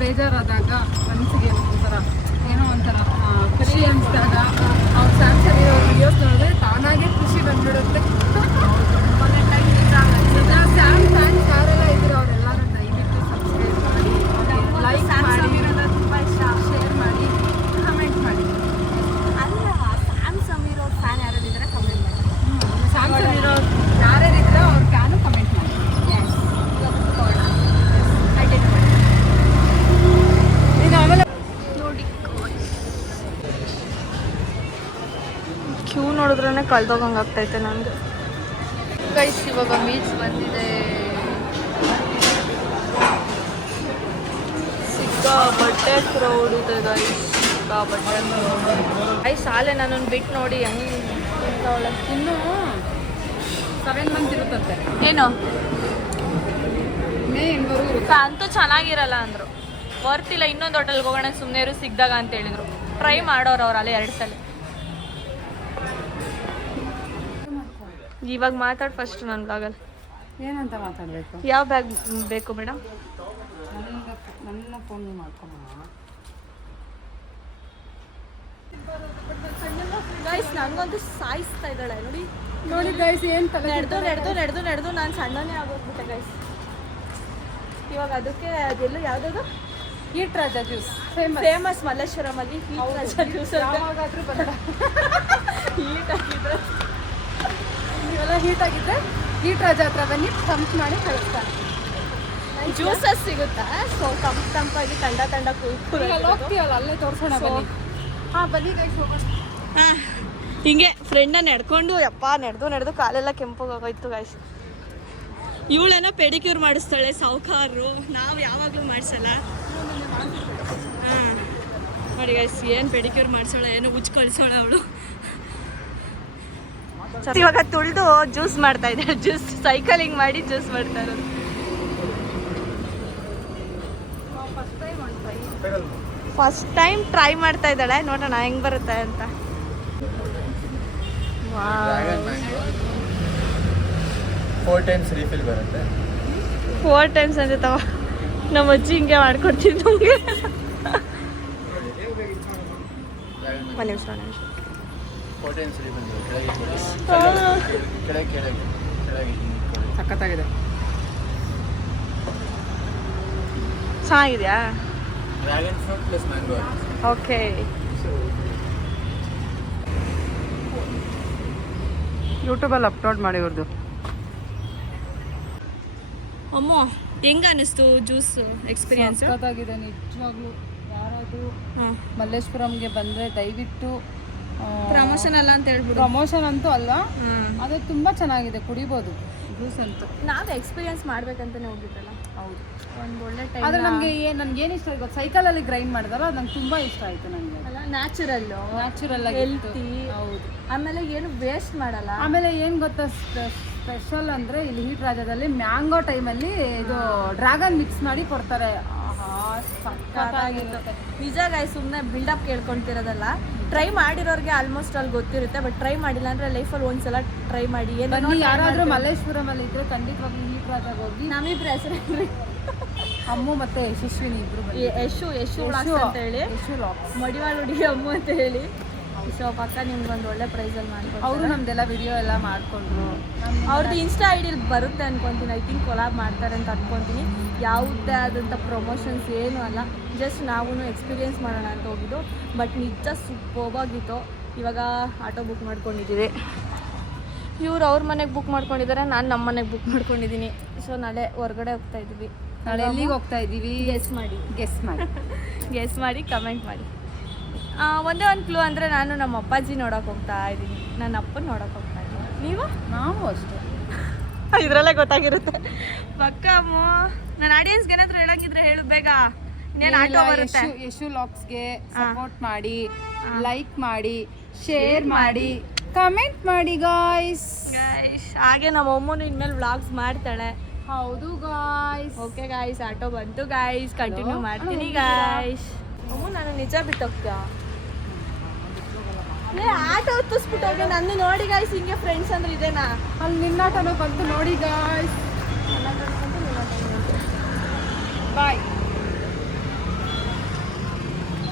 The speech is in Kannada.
ಬೇಜಾರಾದಾಗ ಮನಸ್ಸಿಗೆ ಏನೋ ಒಂಥರ ಖುಷಿ ಅನಿಸಿದಾಗ ಅವ್ರು ಸ್ಯಾಮ್ಸಂಗ್ ಇರೋ ವಿಡಿಯೋಸ್ ನೋಡಿದ್ರೆ ತಾನಾಗೆ ಖುಷಿ ಬಂದ್ಬಿಡುತ್ತೆ. ಸ್ಯಾಮ್ ಫ್ಯಾನ್ಸ್ ಯಾರೆಲ್ಲ ಇದ್ರು ಅವರೆಲ್ಲರೂ ದಯವಿಟ್ಟು ಸಬ್ಸ್ಕ್ರೈಬ್ ಮಾಡಿ, ಲೈಕ್ ಮಾಡಿ, ತುಂಬ ಇಷ್ಟ, ಶೇರ್ ಮಾಡಿ, ಕಮೆಂಟ್ ಮಾಡಿ. ಅಲ್ಲ ಸ್ಯಾಮ್ಸಂಗ್ ಇರೋ ಫ್ಯಾನ್ ಯಾರಿದ್ದಾರೆ ಕಮೆಂಟ್ ಮಾಡಿ. ಸ್ಯಾಮ್ಸಂಗ್ ಇರೋ ಯಾರ್ಯಾರಿದ್ರೆ ಅವ್ರ ಫ್ಯಾನು ಕಮೆಂಟ್ ಮಾಡಿ. ನೋಡಿ ಕ್ಯೂ ನೋಡಿದ್ರೇ ಕಳ್ದೋಗಂಗೆ ಆಗ್ತೈತೆ ನನಗೆ. ಗೈಸ್ ಇವಾಗ ಮೀಟ್ಸ್ ಬಂದಿದೆ. ಸಿಕ್ಕಾಪಟ್ಟೆ ಕ್ರೌಡ್ ಇದೆ ಗೈಸ್, ಸಿಕ್ಕಾಪಟ್ಟೆ ಕ್ರೌಡ್. ಗೈಸ್ ಸಾಲೆ ನನ್ನನ್ನು ಬಿಟ್ಟು ನೋಡಿ ಹೆಂಗೆ ತಿಂತವಳೆ. ಇನ್ನೂ 7 ಮಂತ್ ಇರುತ್ತಂತೆ, ಏನು ಮೇ ಎಂಡ್ವರೆಗೂ ಇರುತ್ತೆ. ಅಂತೂ ಚೆನ್ನಾಗಿರಲ್ಲ ಅಂದರು. ಬರ್ತಿಲ್ಲ, ಇನ್ನೊಂದು ಹೋಟೆಲ್ಗೆ ಹೋಗೋಣ ಸುಮ್ಮನೆ ಇರು ಸಿಗ್ದಾಗ ಅಂತ ಹೇಳಿದ್ರು. ಟ್ರೈ ಮಾಡೋರು ಅವ್ರು ಅಲ್ಲೇ 2 ಸಲ. ಇವಾಗ ಮಾತಾಡಿ ಫಸ್ಟ್ ನನ್ನ ಬ್ಲಾಗಲ್ಲಿ. ಏನಂತ ಮಾತಾಡಬೇಕು? ಯಾವ ಬ್ಯಾಗ್ ಬೇಕು ಮೇಡಮ್? ನನ್ನ ಫೋನ್ ಮಾಡ್ಕೊಂಡು ಗೈಸ್ ನನಗಂತೂ ಸಾಯಿಸ್ತಾ ಇದ್ದಾಳೆ ನೋಡಿ. ನೋಡಿ ಗೈಸ್ ಏನು ನಡೆದು ನಾನು ಸಣ್ಣನೇ ಆಗೋಗ್ಬಿಟ್ಟೆ ಗೈಸ್. ಇವಾಗ ಅದಕ್ಕೆ ಅದೆಲ್ಲ ಯಾವುದಾದ್ರು ಹೀಟ್ ರಾಜ ಜ್ಯೂಸ್ ಫೇಮಸ್ ಮಲ್ಲೇಶ್ವರಮಲ್ಲಿ ಹೀಟ್ ರಾಜ ಜ್ಯೂಸ್. ಯಾವಾಗಾದ್ರೂ ಬರೋಣ. ಹೀಟ್ ಆಗಿದ್ರೆ ನೀವೆಲ್ಲ ಹೀಟ್ ಆಗಿದ್ರೆ ಹೀಟ್ ರಾಜ ಹತ್ರ ಬನ್ನಿ, ತಂಪು ಮಾಡಿ ಕಳಿಸ್ತಾರೆ. ಜ್ಯೂಸಸ್ ಸಿಗುತ್ತಾ? ಸೊ ತಂಪಾಗಿ ತಂಡ ಹೋಗ್ತೀವಲ್ಲ ಅಲ್ಲೇ ತೋರಿಸೋಣ ಬನ್ನಿ. ಹಾಂ ಬನ್ನಿ ಗೈಸ್ ಹೋಗೋಣ. ಹಿಂಗೆ ಫ್ರೆಂಡ ನಡ್ಕೊಂಡು ಯಪ್ಪ ನಡೆದು ಕಾಲೆಲ್ಲ ಕೆಂಪಗೋಗೋಯ್ತು ಗೈಸ್. ಇವಳೇನೋ ಪೆಡಿಕ್ಯೂರ್ ಮಾಡಿಸ್ತಾಳೆ ಸಾವುಕಾರರು, ನಾವು ಯಾವಾಗಲೂ ಮಾಡಿಸಲ್ಲ. ಹಾಂ ನೋಡಿ ಗೈಸ್ ಏನು ಪೆಡಿಕ್ಯೂರ್ ಮಾಡಿಸೋಳೆ, ಏನು ಉಜ್ಜು ಕಳಿಸೋಳೆ ಅವಳು. ಇವಾಗ ತುಳಿದು ಜ್ಯೂಸ್ ಮಾಡ್ತಾ ಇದ್ದಾರೆ. ಜ್ಯೂಸ್ ಸೈಕಲಿಂಗ್ ಮಾಡಿ ಜ್ಯೂಸ್ ಮಾಡ್ತಾ ಇರೋದು. ಫಸ್ಟ್ ಟೈಮ್ ಟ್ರೈ ಮಾಡ್ತಾ ಇದ್ದಾಳೆ, ನೋಡೋಣ ಹೆಂಗೆ ಬರುತ್ತೆ ಅಂತ. 4 times refill ಬರುತ್ತೆ. 4 times ಅಂದ್ರೆ ತವ ನಮ್ಮ ಅಜ್ಜಿ ಹಿಂಗೆ ಮಾಡ್ಕೊಡ್ತಿದ್ದು ನಮಗೆ. ಒಂದು ನಿಮಿಷ 4 times refill ಕೆಳಗೆ ಸಖತ್ತಾಗಿದೆ. ಚೆನ್ನಾಗಿದೆಯಾ? Dragon fruit plus mango. Okay. ಯೂಟ್ಯೂಬಲ್ಲಿ ಅಪ್ಲೋಡ್ ಮಾಡಿ ಇವ್ರದ್ದು. ಅಮ್ಮ ಹೆಂಗ ಅನಿಸ್ತು ಜ್ಯೂಸ್ ಎಕ್ಸ್ಪೀರಿಯನ್ಸ್? ಸಖತ್ತಾಗಿದೆ ನಿಜವಾಗ್ಲೂ. ಯಾರಾದರೂ ಮಲ್ಲೇಶ್ವರಂಗೆ ಬಂದರೆ ದಯವಿಟ್ಟು ಪ್ರಮೋಷನ್ ಅಲ್ಲ ಅಂತ ಹೇಳ್ಬಿಡು. ಪ್ರಮೋಷನ್ ಅಂತೂ ಅಲ್ಲ, ಅದು ತುಂಬ ಚೆನ್ನಾಗಿದೆ, ಕುಡಿಬೋದು ಜ್ಯೂಸ್ ಅಂತೂ. ನಾವು ಎಕ್ಸ್ಪೀರಿಯನ್ಸ್ ಮಾಡ್ಬೇಕಂತಾನೆ ಹೋಗಿದ್ದಲ್ಲ. ಹೌದು, ಒಂದು ಒಳ್ಳೆ ಟೈಮ್. ಆದರೆ ನಮಗೆ ಏನು ಇಷ್ಟ ಆಯ್ತು ಸೈಕಲಲ್ಲಿ ಗ್ರೈಂಡ್ ಮಾಡಿದಾರ, ಅದು ನಂಗೆ ತುಂಬ ಇಷ್ಟ ಆಯಿತು. ನನಗೆ ಅಲ್ಲ ನ್ಯಾಚುರಲ್ಲು, ನ್ಯಾಚುರಲ್ ಆಗಿ ಹೆಲ್ತಿ. ಹೌದು, ಆಮೇಲೆ ಏನು ವೇಸ್ಟ್ ಮಾಡಲ್ಲ. ಆಮೇಲೆ ಏನು ಗೊತ್ತಾ ಸ್ಪೆಷಲ್ ಅಂದರೆ ಇಲ್ಲಿ ಹೀಟ್ ರಾಜ್ಯದಲ್ಲಿ ಮ್ಯಾಂಗೋ ಟೈಮಲ್ಲಿ ಇದು ಡ್ರ್ಯಾಗನ್ ಮಿಕ್ಸ್ ಮಾಡಿ ಕೊಡ್ತಾರೆ. ಸಖತ್ತಾಗಿರುತ್ತೆ ನಿಜ ಗಾಯ್. ಸುಮ್ಮನೆ ಬಿಲ್ಡಪ್ ಕೇಳ್ಕೊಳ್ತಿರೋದಲ್ಲ. ಟ್ರೈ ಮಾಡಿರೋರಿಗೆ ಆಲ್ಮೋಸ್ಟ್ ಅಲ್ಲಿ ಗೊತ್ತಿರುತ್ತೆ, ಬಟ್ ಟ್ರೈ ಮಾಡಿಲ್ಲ ಅಂದರೆ ಲೈಫಲ್ಲಿ ಒಂದ್ಸಲ ಟ್ರೈ ಮಾಡಿ. ಏನೋ ಯಾರಾದರೂ ಮಲ್ಲೇಶ್ವರಮಲ್ಲಿ ಇದ್ದರೆ ಖಂಡಿತವಾಗ್ಲೂ ಹೀಟ್ ರಾಜಾಗ ಹೋಗಿ. ನಮ್ಮಿಬ್ರು ಹೆಸರು ಅಮ್ಮು ಮತ್ತು ಯಶಸ್ವಿನಿ ಇಬ್ಬರು. ಯಶು ವ್ಲಾಗ್ಸ್ ಅಂತ ಹೇಳಿ, ಮಡಿವಾಳ ಹುಡುಗಿ ಅಮ್ಮು ಅಂತ ಹೇಳಿ. ಸೊ ಪಕ್ಕ ನಿಮ್ಗೊಂದು ಒಳ್ಳೆ ಪ್ರೈಸಲ್ಲಿ ಮಾಡ್ಕೊಂಡು ಅವರು ನಮ್ದೆಲ್ಲ ವಿಡಿಯೋ ಎಲ್ಲ ಮಾಡಿಕೊಂಡ್ರು. ಅವ್ರದ್ದು ಇನ್ಸ್ಟಾ ಐ ಡಿಲಿ ಬರುತ್ತೆ ಅನ್ಕೊತೀನಿ. ಐ ಥಿಂಕ್ ಕೊಲಾಬ್ ಮಾಡ್ತಾರೆ ಅಂತ ಅನ್ಕೊತೀನಿ. ಯಾವುದೇ ಆದಂಥ ಪ್ರಮೋಷನ್ಸ್ ಏನೂ ಅಲ್ಲ, ಜಸ್ಟ್ ನಾವು ಎಕ್ಸ್ಪೀರಿಯೆನ್ಸ್ ಮಾಡೋಣ ಅಂತ ಹೋಗಿದ್ದು. ಬಟ್ ನಿಜ ಸೂಪರ್ಬಾಗಿತ್ತು. ಇವಾಗ ಆಟೋ ಬುಕ್ ಮಾಡ್ಕೊಂಡಿದ್ದೀವಿ. ಇವ್ರು ಅವ್ರ ಮನೆಗೆ ಬುಕ್ ಮಾಡ್ಕೊಂಡಿದ್ದಾರೆ, ನಾನು ನಮ್ಮ ಮನೆಗೆ ಬುಕ್ ಮಾಡ್ಕೊಂಡಿದ್ದೀನಿ. ಸೊ ನಾಳೆ ಹೊರಗಡೆ ಹೋಗ್ತಾ ಇದ್ದೀವಿ. ನಾಳೆ ಎಲ್ಲಿಗೆ ಹೋಗ್ತಾ ಇದ್ದೀವಿ? ಗೆಸ್ ಮಾಡಿ ಕಮೆಂಟ್ ಮಾಡಿ. ಒಂದೇ ಒಂದು ಕ್ಲೂ ಅಂದರೆ ನಾನು ನಮ್ಮ ಅಪ್ಪಾಜಿ ನೋಡೋಕೆ ಹೋಗ್ತಾ ಇದ್ದೀನಿ, ನನ್ನ ಅಪ್ಪನ ನೋಡೋಕೆ ಹೋಗ್ತಾ ಇದ್ದೀನಿ. ನೀವು? ನಾವು ಅಷ್ಟೇ. ಇದರಲ್ಲೇ ಗೊತ್ತಾಗಿರುತ್ತೆ ಪಕ್ಕ. ಅಮ್ಮ ನನ್ನ ಆಡಿಯನ್ಸ್ಗೆ ಏನಾದರೂ ಹೇಳಂಗಿದ್ರೆ ಹೇಳು ಬೇಗ. ಇನ್ನೇನು ಆಟೋ ಬರುತ್ತೆ. ಯಶು ವ್ಲಾಗ್ಸ್ಗೆ ಸಪೋರ್ಟ್ ಮಾಡಿ, ಲೈಕ್ ಮಾಡಿ, ಶೇರ್ ಮಾಡಿ, ಕಮೆಂಟ್ ಮಾಡಿ ಗಾಯ್ಸ್. ಹಾಗೆ ನಮ್ಮ ಅಮ್ಮನು ಇನ್ಮೇಲೆ ವ್ಲಾಗ್ಸ್ ಮಾಡ್ತಾಳೆ. ಹೌದು ಗಾಯ್ಸ್. ಓಕೆ ಗಾಯ್ಸ್, ಆಟೋ ಬಂತು ಗಾಯ್ಸ್, ಕಂಟಿನ್ಯೂ ಮಾಡ್ತೀನಿ ಗಾಯ್ಸ್. ಅಮ್ಮ ನಾನು ನಿಜ ಬಿಟ್ಟೋಗ್ತೀಯ? ಆಟೋ ಹತ್ತಿಸ್ಬಿಟ್ಟು ಹೋಗಿ ನನ್ನ ನೋಡಿ ಗಾಯ್ಸ್. ಹಿಂಗೆ ಫ್ರೆಂಡ್ಸ್ ಅಂದ್ರೆ ಇದೇನಾ? ಅಲ್ಲಿ ನಿನ್ನಾಟನೂ ಬಂತು ನೋಡಿ ಗಾಯ್ಸ್. ಬಾಯ್.